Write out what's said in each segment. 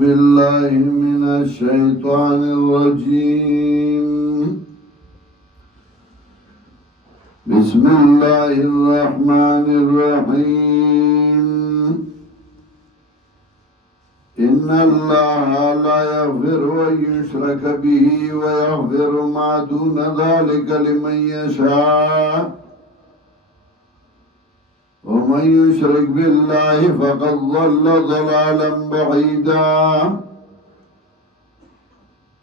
بالله من الشيطان الرجيم. بسم الله الرحمن الرحيم. إن الله لا يغفر أن يشرك به ويغفر ما دون ذلك لمن يشاء، ومن يشرك بالله فقد ضل ضلالا بعيدا.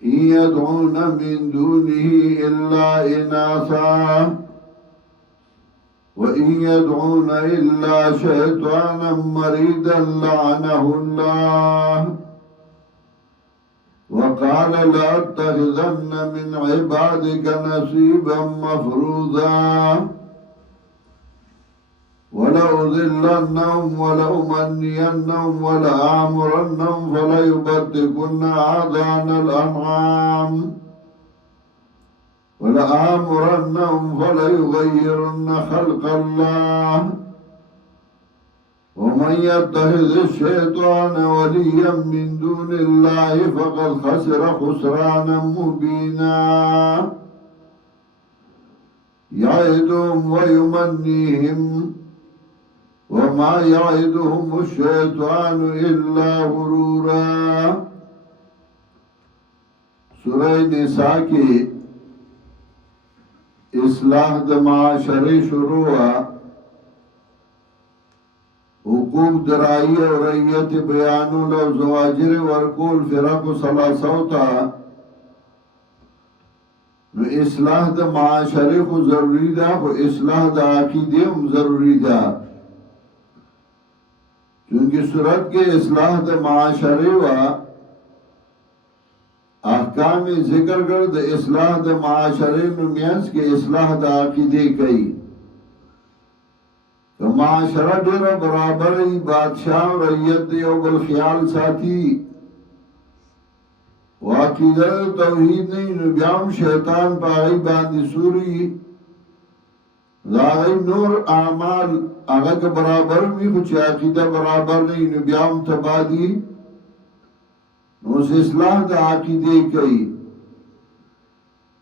إن يدعون من دونه إلا إناثا وإن يدعون إلا شيطانا مريدا لعنه الله، وقال لأتخذن من عبادك نصيبا مفروضا، ولأضلنهم ولأمنينهم ولآمرنهم فليبتكن آذان الأنعام ولآمرنهم فليغيرن خلق الله. ومن يتخذ الشيطان وليا من دون الله فقد خسر خسرانا مبينا. يعدهم ويمنيهم وما يعدهم الشيطان إلا غرورا. سورہ نساء کی اصلاح د معاشرے شروع، حقوق درائی و رعیت بیانول و زواجر ورکول فرق و سلاسوتا. نو اصلاح د معاشرے کو ضروری دا، خو اصلاح د عقیدے هم ضروری دا، چونکہ صورت کے اصلاح د معاشرے و احکام ذکر کر د اصلاح د معاشرے نمیانس کے اصلاح د عقیدے کئی. تو معاشرہ دیر برابر ای بادشاہ و رعیت دیو بالخیال ساتھی وعقیدہ توحید نہیں، نبیام شیطان پاگئی باندی سوری داغی نور اعمال آگا کے برابر بھی کچھ عقیدہ برابر نہیں، نبیام تبادی نوس اصلاح دا عقیدے کئی.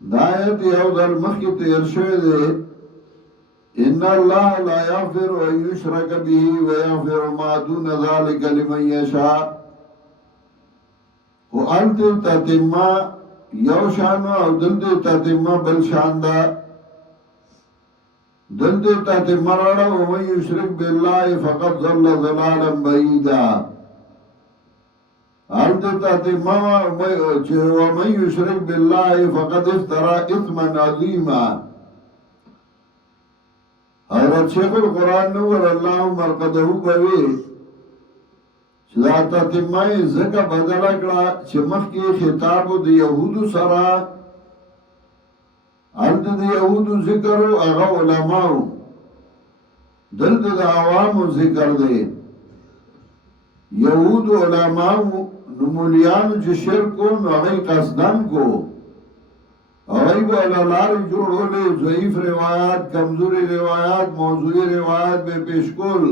دایت یو در مخی تیر شوئے دے ان اللہ لا یغفر ان یشرک به ویغفر ما دون ذلک لمن یشاء. و انت تتمہ یو شانو او دلد تتمہ بل شاندہ. دلد تتمہ رڑا ومن یشرک باللہ فقد ضل ضلالا بعیدا. انت تتمہ ومن یشرک باللہ فقد افترا اثما عظیما. حضرت شیخ القرآن نور اللہ مرقدہو بوی چدا تتمہ زکا بدل اکڑا چمخ کی خطاب دی یہودو سرا انت دی یہودو ذکرو اغا علماء دلد دا عوامو ذکر دے. یہودو علماء نمولیانو چه شرکو نو اغی قصدن کو اغی با علالار جوڑو لے ضعیف روایات، کمزوری روایات، موضوعی روایات بے پیشکول،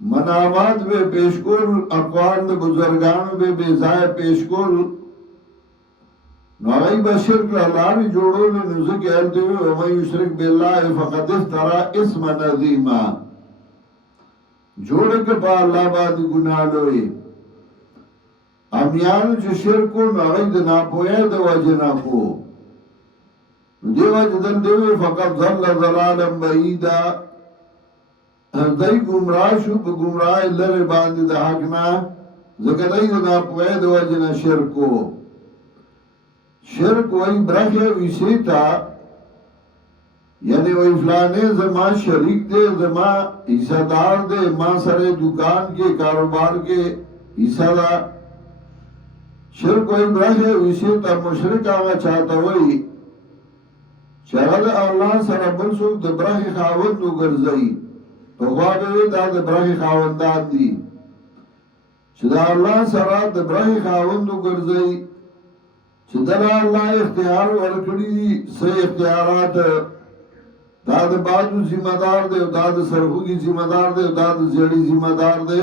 منامات بے پیشکول، اقوال بزرگانو بے بیزای پیشکول نو اغی با شرک علالار جوڑو لے نزک اہلتوی ومن یشرک باللہ فقد افترا اسم عظیما. جوڑ کے پا اللہ بادی گناہ لوئی امیانو چه شرکو نغی دا ناپویا دا وجنا کو دیو جدن دیوی فقط ظل ظلالا بعیدا. دی گمراہ شو پا گمراہ لر باندی دا حقنا زکر دی دا ناپویا دا وجنا شرکو. شرک وی برخی ویسی تا یعنی وی فلانے زمان شریک دے، زمان حصہ دار دے، ماں سرے دکان کے کاروبار کے حصہ دا. شرک وی برخی ویسی تا مشرک آگا چاہتا وی چرد اللہ سر بل سوک دا برخی خاوند نو گرزئی تو خوابوی دا دا برخی خاوندان دی چدا اللہ سر دا برخی خاوند نو گرزئی چدر اللہ اختیار ورکڑی دی سی اختیارات دا دا بازو ذمہ دار دے، دا دا سرخو کی ذمہ دار دے، دا دا زیڑی ذمہ دار دے.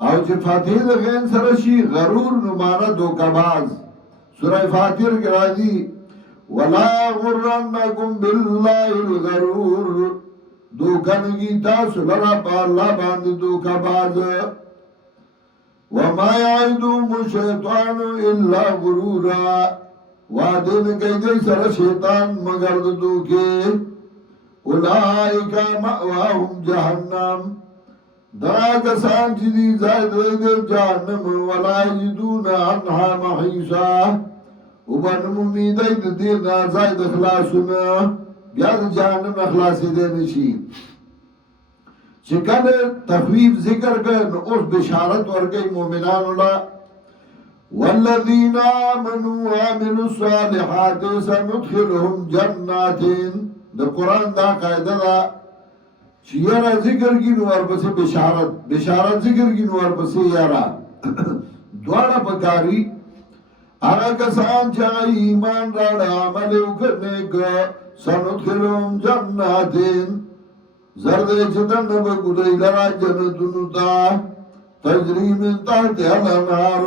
او چې فاتحه د غین سره شي غرور نو معنا دوکباز. سوره فاتحه کې راځي ولا غرنکم بالله الغرور، دوکنگی تاسو لرا پا اللہ باندې دوکباز. وما یعدهم الشیطان الا غرورا، وعده نه کوي دی سره شیطان مگر د دوکې. اولئک مأواهم جهنم، دا کسان چې دي ځای د جهنم. ولا یجدون عنها محیصا، وبن امیدای د دې نه ځای د خلاصونه، بیا د جهنم خلاصې دی نشي. چې کله تخویف ذکر کړي نو اوس بشارت ورکړي مؤمنانو لا والذین آمنوا وعملوا الصالحات سندخلهم جنات. د قرآن دا قاعده ده چې یاره ذکر کی نو ورپسې بشارت ذکر کی نو ورپسې یاره دواړه پکاري. هغه کسان چې ایمان راوړ عمل وکړي سندخلهم جنات، زرد چتن بگودی لرا جنتونو تا تجری من تحتها الانهار،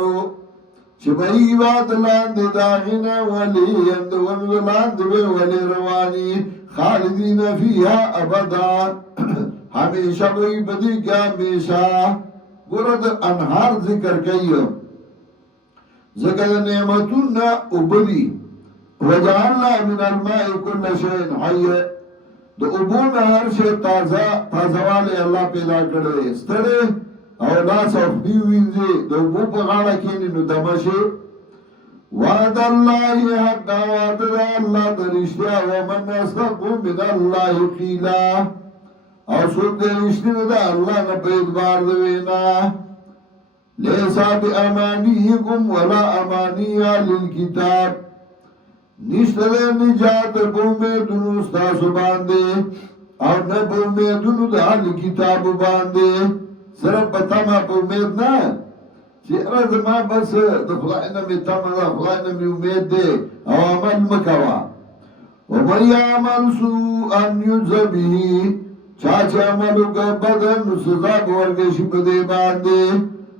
چه بئی بات لاند داغینا ولی اند وند لاند بے ولی روانی خالدین فیها ابدا، ہمیشہ بئی بدی کیا ہمیشہ. گرد انہار ذکر کئی ذکر نعمتون ابلی وجعلنا من الماء کل شئن حی، د اوبون هر شی تازهوالی الله پیدا کړی. ستړی او لاس او خولې وینځي د اوبو په غاړه کښېني نو دمه شي. وعد الله حق، وعده د الله د رښتیا. ومن اصدق من الله قیلا، او څوک د رښتینو د الله نه په اعتبار د وینا. لیس بامانیکم ولا امانی اهل الکتاب، نشتر نجات بومیدونو ستاسو بانده او نه بومیدونو ده حال کتاب بانده. صرف بتاما بومید نه چه ارز ما بس ده خدای نمی تاما ده خدای نمی امید ده او عمل مکوا. ومن یعمل سوءا یجز به، چاچه عملو که بدن سزا بورگشی بده بانده.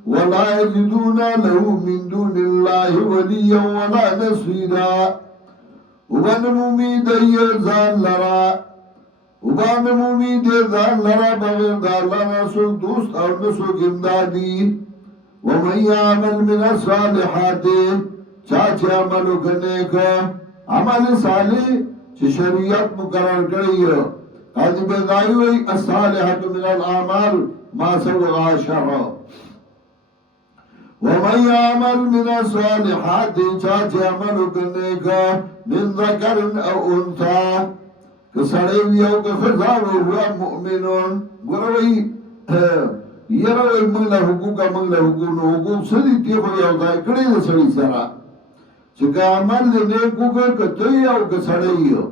ولا یجدون له من دون الله ولیا ولا نصیرا، وبنمومی دی زان لرا بغیر دا اللہ نسوک دوست اور نسوک امدادی. ومن یعمل من الصالحات، چاچے عملو کرنے کا عمل صالح چی شریعت مقرر کری ہے. قاضی بیدائی ہوئی الصالحات من الاعمال ما سوغا شرع. ومن يعمل من الصالحات، چاچے عملو کرنے کا من ذکر او انثى، کسڑے ویو کخزاو ہوا مؤمنون. گروئی یروئی منگلہ حقوقا منگلہ حقوق حقوق صدی تیخو یو دائی کڑی دا سڑی سرا چکا عمل دے نیکو کا کتوی او کسڑے یو.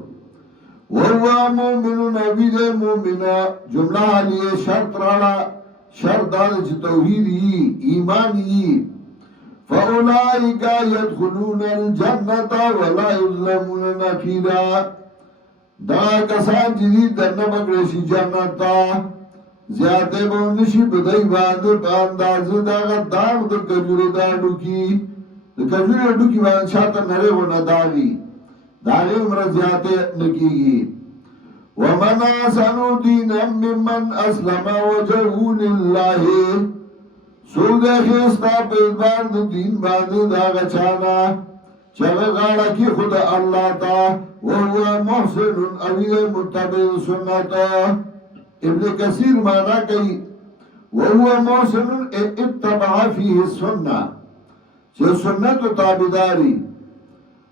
وہوا مؤمنون ابی دے مومنہ جملہ علیہ شرط راڑا، شرط دار چی توحید ایمان فَأُولَئِكَ يَدْخُلُونَ الْجَنَّةَ وَلَا يُظْلَمُونَ نَقِيرًا، دا کسان چی دی دن بگرشی جنتا زیادے بونشی بدائی باند پا انداز داغا داغ دا کجور داڑو کی دا کجور داڑو کی باند شاعتا نرے و نداغی داغی عمر زیادے نکیگی. وَمَنْ أَحْسَنُ دِينًا مِّمَّنْ أَسْلَمَ وَجْهَهُ لِلَّهِ، سوک دے خیستا پیدبار دو دین باندی دا غچانا چغ غاڑا کی خدا اللہ تا. وہو محسن اوید متبع سنتا. ابن کثیر مانا کئی وہو محسن اتبع فیہ السنہ، چه سنت و تابداری.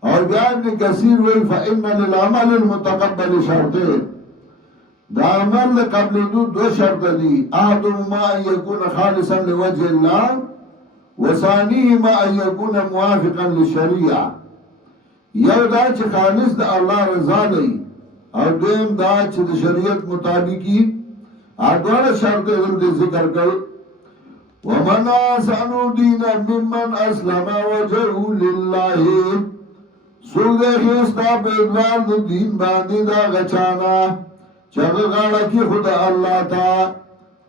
اور بیا ابن کثیر وی فَإِنَّ لِلْعَمَلِ الْمُتَقَبَّلِ شرطين، دا عمل قبل دو شرط دی. احدهما ان يكون خالصا لوجه الله، وثانيهما ان يكون موافقا للشريعه. یو دا چې خالص د الله رضا دی او دویم دا چې د شریعت مطابقی. اډوړ شرط دې ذکر کړ. ومن احسن دينا ممن اسلم وجهه لله، سوک دے خیستا پیدوار دو دین باندی دا غچانا چغ غاڑا کی خدا اللہ تا.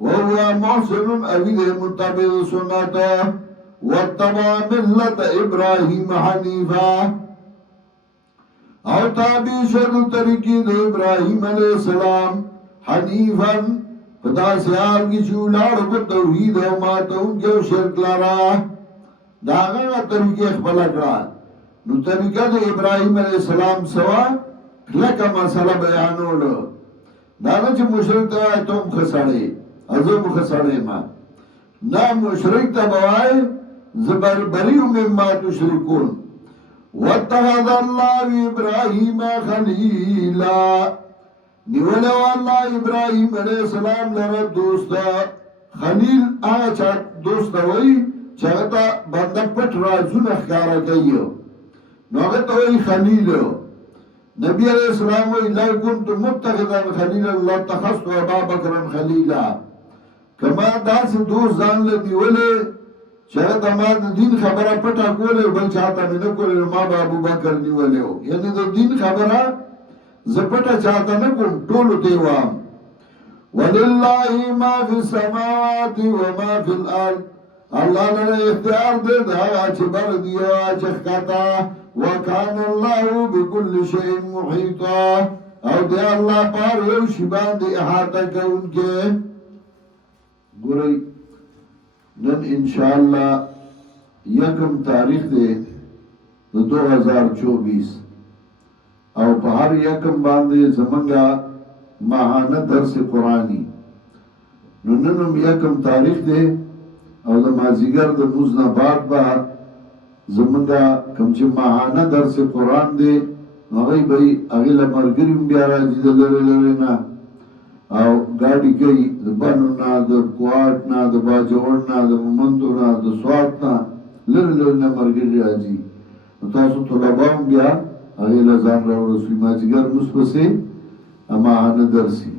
وهو محسن أبي متبع سنته واتبع ملة إبراهيم حنيفا او تابع شد طریقی د ابراہیم علیہ السلام حنیفا پدا سیار کی چولار کو توحید او ماتون کے شرک لارا داغا طریقی اخبلا کرا نو طریقہ د ابراہیم علیہ السلام سوا لکا مسئلہ بیانولو داغا چه مشرک توائی توم خساڑے ازو خساڑے ما نا مشرک توائی زبر بریو مما تشرکون واتخذ الله ابراهيم خليلا نیولو الله ابراهيم علیہ السلام لرا دوستا خلیل آچا دوستا وی چاہتا بندہ پٹ رازون اخکارا کئیو نوغتا وی خلیلو نبی علیہ السلام وی لو کنت متخذا خلیلا اللہ تخصت ابا بکرا خلیلا کما داس دوست زان لنیولے شاید ما د دین خبره پټه کوله بل چاته مې نه کوله ما به ابو بکر نیولیو یعنی د دین خبره ز پټه چاته نه کوم ټول دی وام ولله ما فی السماوات و ما فی الارض الله له اختیار دې دا چې بر دی چې ښکتا وکانه الله بكل شیء محیطا او دې الله پر یو شی باندې احاطه کوونکی ګورئ نن انشاءاللہ یکم تاریخ دے 2024 او په هر یکم باندې زمنګا ماهانه درس قرآنی نو ننم یکم تاریخ دے او د مازیګر د موزنا بعد با زمنګا کم چې ماهانه درس قرآن دے هغه به هغه لمرګریم بیا راځي د لری نه او گاڑی کئی د بانو نا د کوارٹ نا د باجوڑ نا د ممندو نا د سوات نا لر مرگی راجی تاسو طلباؤں بیا اغیل ازان رو رسوی ماجگر مصبسی اما آن درسی